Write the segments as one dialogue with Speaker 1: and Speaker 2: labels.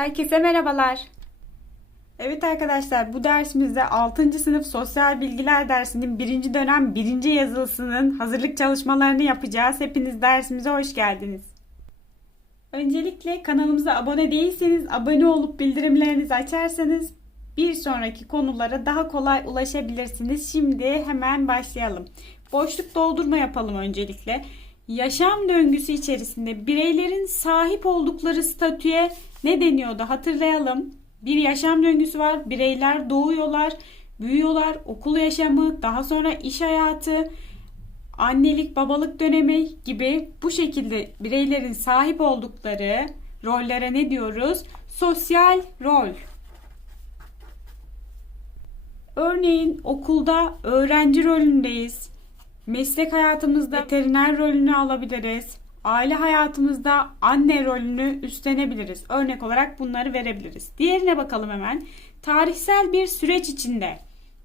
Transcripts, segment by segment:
Speaker 1: Herkese merhabalar. Evet arkadaşlar bu dersimizde 6. sınıf sosyal bilgiler dersinin 1. dönem 1. yazılısının hazırlık çalışmalarını yapacağız. Hepiniz dersimize hoş geldiniz. Öncelikle kanalımıza abone değilseniz abone olup bildirimlerinizi açarsanız bir sonraki konulara daha kolay ulaşabilirsiniz. Şimdi hemen başlayalım. Boşluk doldurma yapalım öncelikle. Yaşam döngüsü içerisinde bireylerin sahip oldukları statüye ne deniyordu hatırlayalım. Bir yaşam döngüsü var. Bireyler doğuyorlar, büyüyorlar, okul yaşamı, daha sonra iş hayatı, annelik, babalık dönemi gibi bu şekilde bireylerin sahip oldukları rollere ne diyoruz? Sosyal rol. Örneğin okulda öğrenci rolündeyiz. Meslek hayatımızda veteriner rolünü alabiliriz. Aile hayatımızda anne rolünü üstlenebiliriz. Örnek olarak bunları verebiliriz. Diğerine bakalım hemen. Tarihsel bir süreç içinde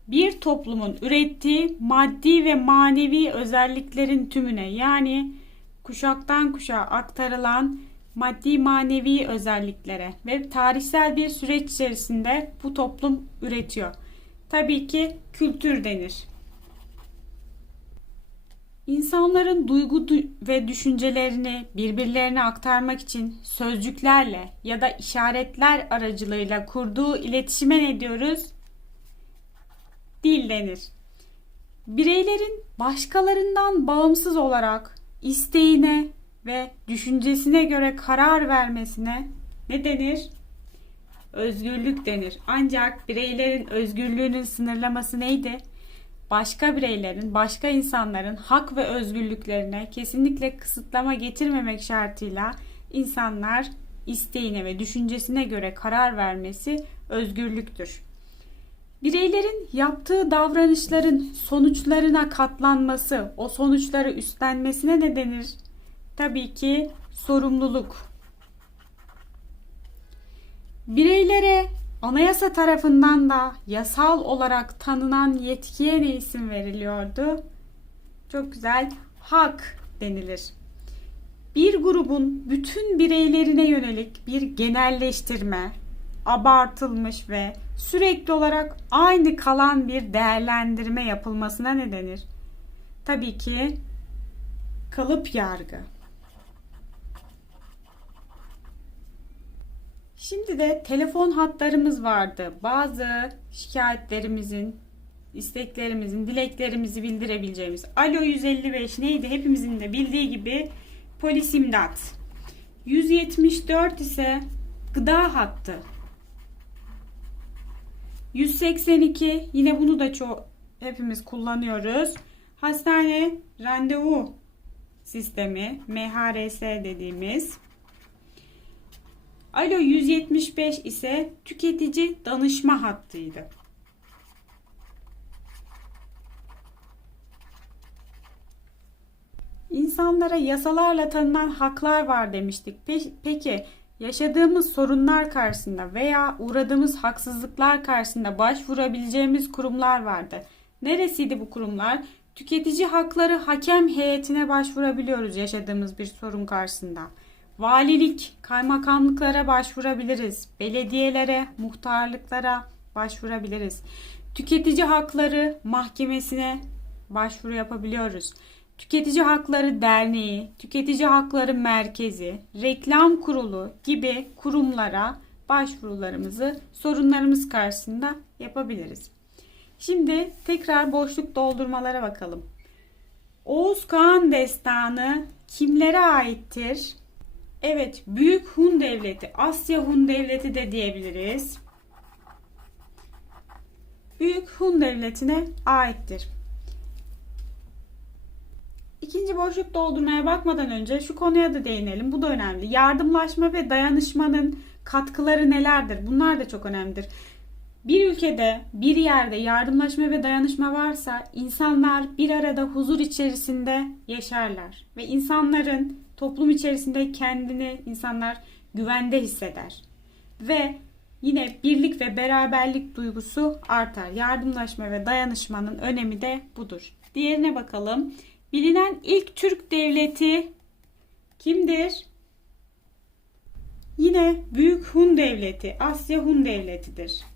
Speaker 1: bir toplumun ürettiği maddi ve manevi özelliklerin tümüne yani kuşaktan kuşağa aktarılan maddi manevi özelliklere ve tarihsel bir süreç içerisinde bu toplum üretiyor. Tabii ki kültür denir. İnsanların duygu du- ve düşüncelerini birbirlerine aktarmak için sözcüklerle ya da işaretler aracılığıyla kurduğu iletişime ne diyoruz? Dil denir. Bireylerin başkalarından bağımsız olarak isteğine ve düşüncesine göre karar vermesine ne denir? Özgürlük denir. Ancak bireylerin özgürlüğünün sınırlaması neydi? Başka bireylerin, başka insanların hak ve özgürlüklerine kesinlikle kısıtlama getirmemek şartıyla insanlar isteğine ve düşüncesine göre karar vermesi özgürlüktür. Bireylerin yaptığı davranışların sonuçlarına katlanması, o sonuçları üstlenmesine ne denir? Tabii ki sorumluluk. Bireylere Anayasa tarafından da yasal olarak tanınan yetkiye ne isim veriliyordu? Çok güzel. Hak denilir. Bir grubun bütün bireylerine yönelik bir genelleştirme, abartılmış ve sürekli olarak aynı kalan bir değerlendirme yapılmasına ne denir? Tabii ki kalıp yargı. Şimdi de telefon hatlarımız vardı. Bazı şikayetlerimizin, isteklerimizin, dileklerimizi bildirebileceğimiz. Alo 155 neydi? Hepimizin de bildiği gibi polis imdat. 174 ise gıda hattı. 182 yine bunu da çok hepimiz kullanıyoruz. Hastane randevu sistemi MHRS dediğimiz. Alo 175 ise tüketici danışma hattıydı. İnsanlara yasalarla tanınan haklar var demiştik. Peki yaşadığımız sorunlar karşısında veya uğradığımız haksızlıklar karşısında başvurabileceğimiz kurumlar vardı. Neresiydi bu kurumlar? Tüketici hakları hakem heyetine başvurabiliyoruz yaşadığımız bir sorun karşısında. Valilik, kaymakamlıklara başvurabiliriz. Belediyelere, muhtarlıklara başvurabiliriz. Tüketici hakları mahkemesine başvuru yapabiliyoruz. Tüketici Hakları Derneği, Tüketici Hakları Merkezi, Reklam Kurulu gibi kurumlara başvurularımızı sorunlarımız karşısında yapabiliriz. Şimdi tekrar boşluk doldurmalara bakalım. Oğuz Kağan Destanı kimlere aittir? Evet, Büyük Hun Devleti, Asya Hun Devleti de diyebiliriz. Büyük Hun Devleti'ne aittir. İkinci boşluk doldurmaya bakmadan önce şu konuya da değinelim. Bu da önemli. Yardımlaşma ve dayanışmanın katkıları nelerdir? Bunlar da çok önemlidir. Bir ülkede, bir yerde yardımlaşma ve dayanışma varsa insanlar bir arada huzur içerisinde yaşarlar ve insanların toplum içerisinde kendini insanlar güvende hisseder. Ve yine birlik ve beraberlik duygusu artar. Yardımlaşma ve dayanışmanın önemi de budur. Diğerine bakalım. Bilinen ilk Türk devleti kimdir? Yine Büyük Hun Devleti, Asya Hun Devleti'dir.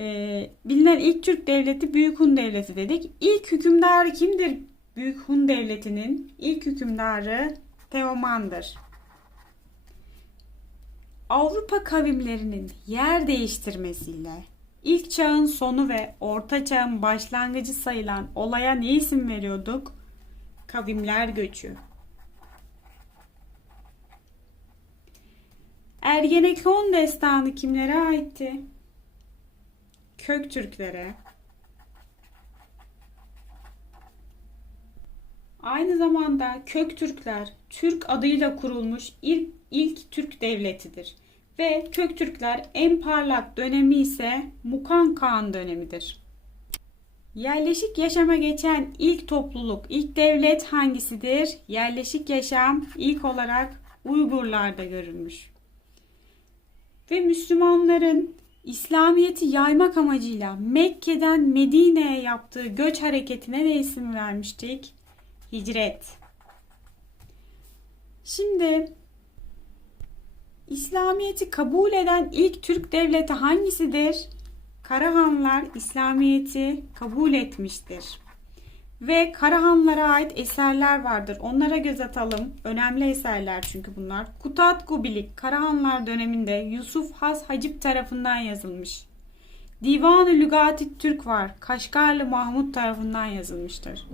Speaker 1: Ee, bilinen ilk Türk devleti Büyük Hun Devleti dedik. İlk hükümdarı kimdir Büyük Hun Devleti'nin? İlk hükümdarı Teoman'dır. Avrupa kavimlerinin yer değiştirmesiyle ilk çağın sonu ve orta çağın başlangıcı sayılan olaya ne isim veriyorduk? Kavimler göçü. Ergenekon destanı kimlere aitti? Köktürklere. Aynı zamanda Köktürkler Türk adıyla kurulmuş ilk, ilk Türk devletidir. Ve Köktürkler en parlak dönemi ise Mukan Kağan dönemidir. Yerleşik yaşama geçen ilk topluluk, ilk devlet hangisidir? Yerleşik yaşam ilk olarak Uygurlarda görülmüş. Ve Müslümanların İslamiyet'i yaymak amacıyla Mekke'den Medine'ye yaptığı göç hareketine ne isim vermiştik? Hicret. Şimdi İslamiyet'i kabul eden ilk Türk devleti hangisidir? Karahanlar İslamiyet'i kabul etmiştir. Ve Karahanlara ait eserler vardır. Onlara göz atalım. Önemli eserler çünkü bunlar. Kutat Gubilik Karahanlar döneminde Yusuf Has Hacip tarafından yazılmış. Divan-ı Lügati Türk var. Kaşgarlı Mahmut tarafından yazılmıştır.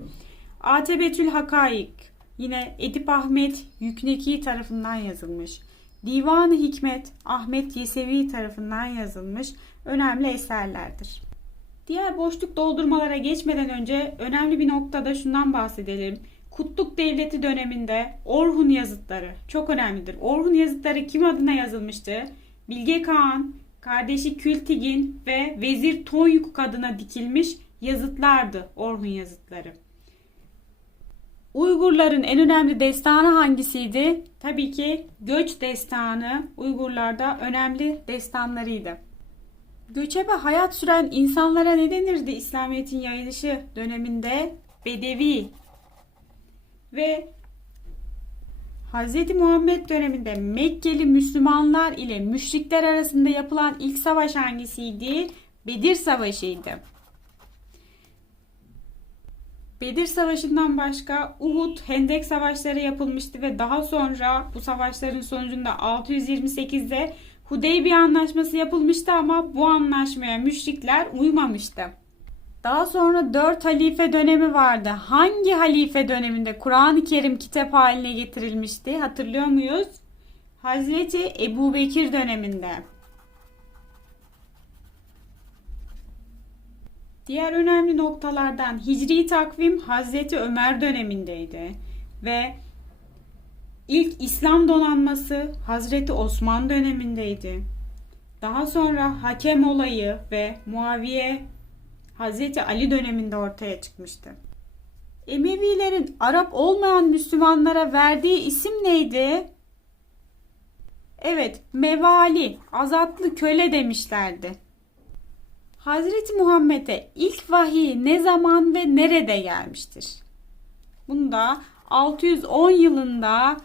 Speaker 1: Atebetül Hakaik yine Edip Ahmet Yükneki tarafından yazılmış. Divan-ı Hikmet Ahmet Yesevi tarafından yazılmış önemli eserlerdir. Diğer boşluk doldurmalara geçmeden önce önemli bir noktada şundan bahsedelim. Kutluk Devleti döneminde Orhun yazıtları çok önemlidir. Orhun yazıtları kim adına yazılmıştı? Bilge Kağan, kardeşi Kültigin ve Vezir Tonyuk adına dikilmiş yazıtlardı Orhun yazıtları. Uygurların en önemli destanı hangisiydi? Tabii ki Göç Destanı Uygurlarda önemli destanlarıydı. Göçebe hayat süren insanlara ne denirdi İslamiyet'in yayılışı döneminde? Bedevi. Ve Hz. Muhammed döneminde Mekkeli Müslümanlar ile müşrikler arasında yapılan ilk savaş hangisiydi? Bedir Savaşı'ydı. Bedir Savaşı'ndan başka Uhud, Hendek Savaşları yapılmıştı ve daha sonra bu savaşların sonucunda 628'de Hudeybiye Anlaşması yapılmıştı ama bu anlaşmaya müşrikler uymamıştı. Daha sonra 4 halife dönemi vardı. Hangi halife döneminde Kur'an-ı Kerim kitap haline getirilmişti? Hatırlıyor muyuz? Hazreti Ebu Bekir döneminde. Diğer önemli noktalardan Hicri takvim Hazreti Ömer dönemindeydi ve ilk İslam donanması Hazreti Osman dönemindeydi. Daha sonra hakem olayı ve Muaviye Hazreti Ali döneminde ortaya çıkmıştı. Emevilerin Arap olmayan Müslümanlara verdiği isim neydi? Evet, mevali, azatlı köle demişlerdi. Hazreti Muhammed'e ilk vahiy ne zaman ve nerede gelmiştir? Bunu da 610 yılında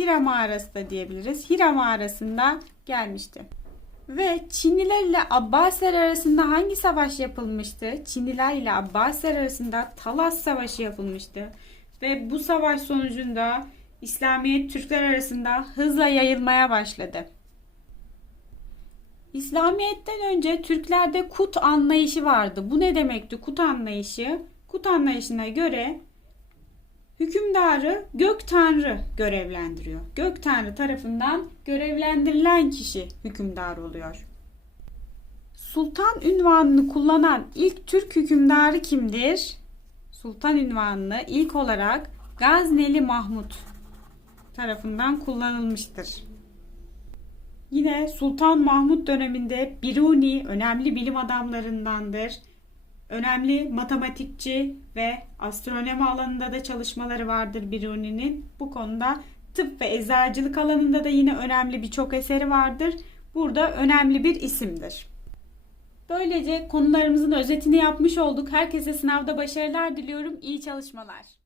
Speaker 1: Hira mağarası da diyebiliriz. Hira mağarasında gelmişti. Ve Çinliler ile Abbasiler arasında hangi savaş yapılmıştı? Çinliler ile Abbasiler arasında Talas Savaşı yapılmıştı. Ve bu savaş sonucunda İslamiyet Türkler arasında hızla yayılmaya başladı. İslamiyet'ten önce Türklerde kut anlayışı vardı. Bu ne demekti kut anlayışı? Kut anlayışına göre hükümdarı gök tanrı görevlendiriyor. Gök tanrı tarafından görevlendirilen kişi hükümdar oluyor. Sultan ünvanını kullanan ilk Türk hükümdarı kimdir? Sultan ünvanını ilk olarak Gazneli Mahmut tarafından kullanılmıştır. Yine Sultan Mahmut döneminde Biruni önemli bilim adamlarındandır. Önemli matematikçi ve astronomi alanında da çalışmaları vardır Biruni'nin. Bu konuda tıp ve eczacılık alanında da yine önemli birçok eseri vardır. Burada önemli bir isimdir. Böylece konularımızın özetini yapmış olduk. Herkese sınavda başarılar diliyorum. İyi çalışmalar.